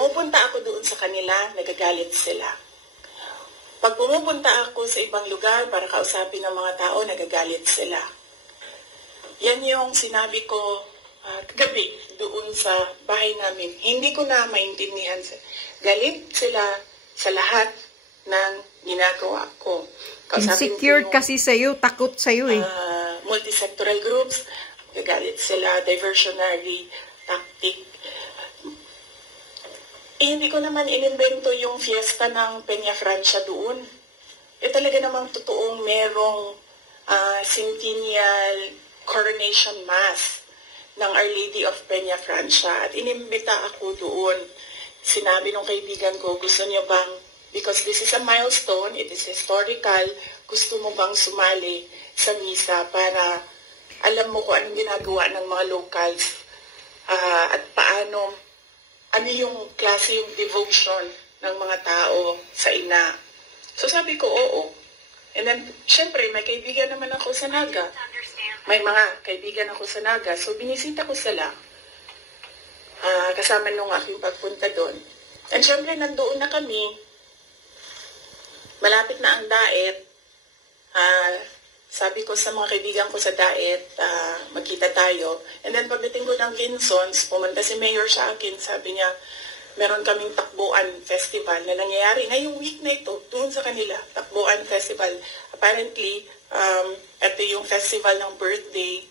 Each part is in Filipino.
Pupunta ako doon sa kanila, nagagalit sila. Pag pumupunta ako sa ibang lugar para kausapin ng mga tao, nagagalit sila. Yan yung sinabi ko kagabi doon sa bahay namin. Hindi ko na maintindihan. Galit sila sa lahat ng ginagawa ko. Insecure kasi sa'yo, takot sa'yo eh. Multisectoral groups, nagagalit sila, diversionary tactic. Hindi ko naman inimbento yung fiesta ng Peña Francia doon. Talaga namang totoong merong centennial coronation mass ng Our Lady of Peña Francia. At inimbita ako doon. Sinabi ng kaibigan ko, gusto niyo bang, because this is a milestone, it is historical, gusto mo bang sumali sa misa para alam mo kung anong ginagawa ng mga locals at paano, ano yung klase yung devotion ng mga tao sa ina. So sabi ko, oo. And then, syempre, may kaibigan naman ako sa Naga. May mga kaibigan ako sa Naga. So, binisita ko sila. Kasama nung aking pagpunta doon. And syempre, nandoon na kami. Malapit na ang daet. Sabi ko sa mga kaibigan ko sa daet, magkita tayo. And then pagdating ko ng Vinsons, pumunta si Mayor sa akin, sabi niya, meron kaming Takbuan Festival na nangyayari ngayong week na ito, doon sa kanila, Takbuan Festival. Apparently, ito yung festival ng birthday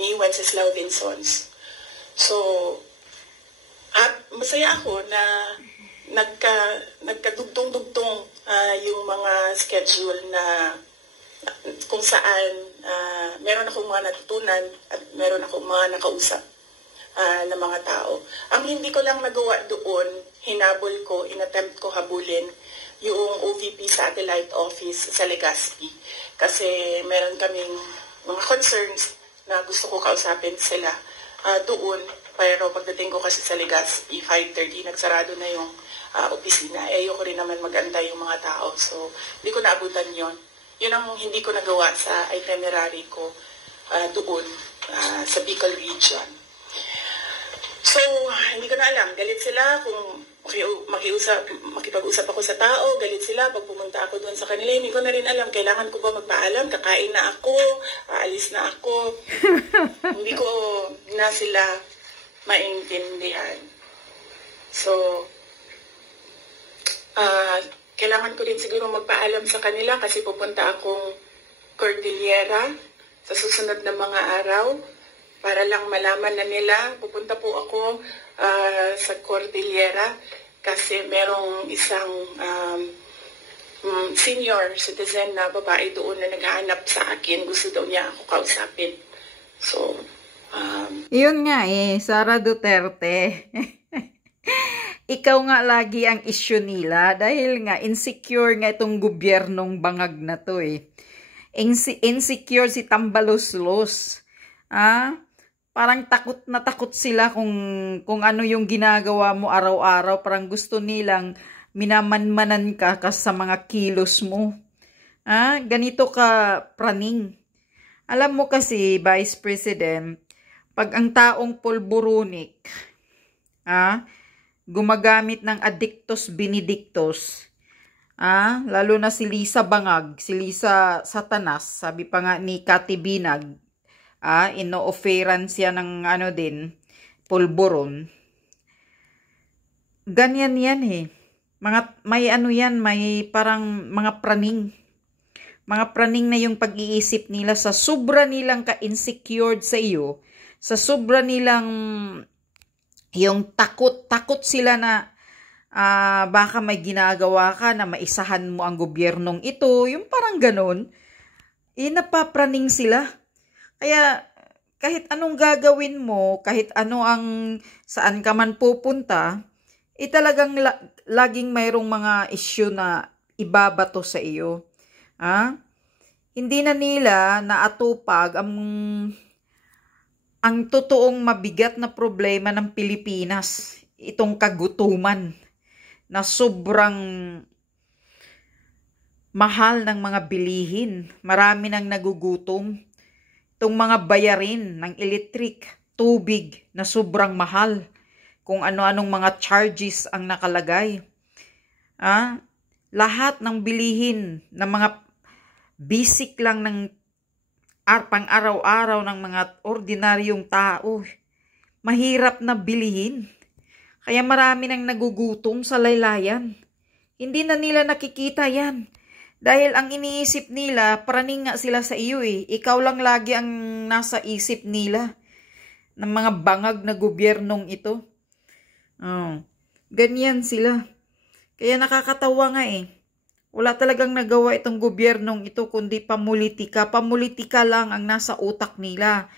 ni Wenceslao Vinsons. So, at masaya ako na nagkadugtong-dugtong yung mga schedule na kung saan meron akong mga natutunan at meron akong mga nakausap na mga tao. Ang hindi ko lang nagawa doon, hinabol ko, inattempt ko habulin yung OVP Satellite Office sa Legazpi. Kasi meron kaming mga concerns na gusto ko kausapin sila doon. Pero pagdating ko kasi sa Legazpi, 5:30, nagsarado na yung opisina. Ayoko rin naman mag-antay yung mga tao. So, hindi ko naabutan yon. Yun ang hindi ko nagawa sa itinerary ko doon sa Bicol region. So, hindi ko na alam. Galit sila kung makipag-usap ako sa tao. Galit sila pag pumunta ako doon sa kanila. Hindi ko na rin alam. Kailangan ko ba magpaalam? Kakain na ako? Aalis na ako? Hindi ko na sila maintindihan. So, kailangan ko rin siguro magpaalam sa kanila kasi pupunta akong Cordillera sa susunod na mga araw para lang malaman na nila. Pupunta po ako sa Cordillera kasi merong isang senior citizen na babae doon na naghahanap sa akin. Gusto daw niya ako kausapin. So, yun nga Sara Duterte. Ikaw nga lagi ang issue nila dahil nga insecure nga itong gobyernong bangag na to Insecure si Tambaloslos. Parang takot na takot sila kung ano yung ginagawa mo araw-araw. Parang gusto nilang minamanmanan ka sa mga kilos mo. Ganito ka praning. Alam mo kasi, Vice President, pag ang taong pulburunik, gumagamit ng addictus benedictus, lalo na si Lisa Bangag, si Lisa Satanas, sabi pa nga ni Cathy Binag, ino-offeran siya ng pulburon. Ganyan yan may parang mga praning. Mga praning na yung pag-iisip nila sa sobra nilang ka-insecured sa iyo, sa sobra nilang yung takot sila na baka may ginagawa ka na maisahan mo ang gobyernong ito, yung parang ganon, napapraning sila. Kaya kahit anong gagawin mo, kahit ano ang saan ka man pupunta, talagang laging mayroong mga issue na ibabato sa iyo. Hindi na nila naatupag ang totoong mabigat na problema ng Pilipinas, itong kagutuman na sobrang mahal ng mga bilihin. Marami nang nagugutom. Itong mga bayarin ng electric, tubig na sobrang mahal. kung ano-anong mga charges ang nakalagay. Lahat ng bilihin ng mga basic lang ng pang-araw-araw ng mga ordinaryong tao, mahirap na bilihin. Kaya marami nang nagugutom sa laylayan. Hindi na nila nakikita yan. Dahil ang iniisip nila, praning nga sila sa iyo eh. Ikaw lang lagi ang nasa isip nila ng mga bangag na gobyernong ito. Ganyan sila. Kaya nakakatawa nga eh. Wala talagang nagawa itong gobyernong ito kundi pamulitika. Pamulitika lang ang nasa utak nila.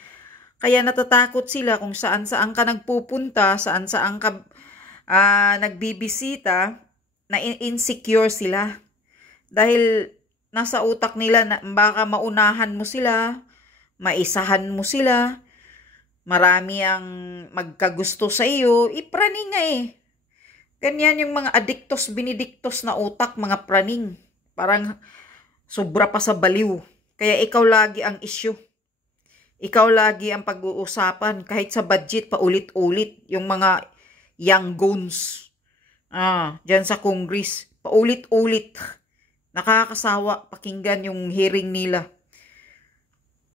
Kaya natatakot sila kung saan-saan ka nagpupunta, saan-saan ka nagbibisita, na insecure sila. Dahil nasa utak nila na baka maunahan mo sila, maisahan mo sila, marami ang magkagusto sa iyo, ipraning nga eh. Ganyan yung mga adiktos, binidiktos na utak, mga praning. Parang sobra pa sa baliw. Kaya ikaw lagi ang issue. Ikaw lagi ang pag-uusapan. Kahit sa budget, paulit-ulit. Yung mga young goons. Dyan sa Congress. Paulit-ulit. Nakakasawa pakinggan yung hearing nila.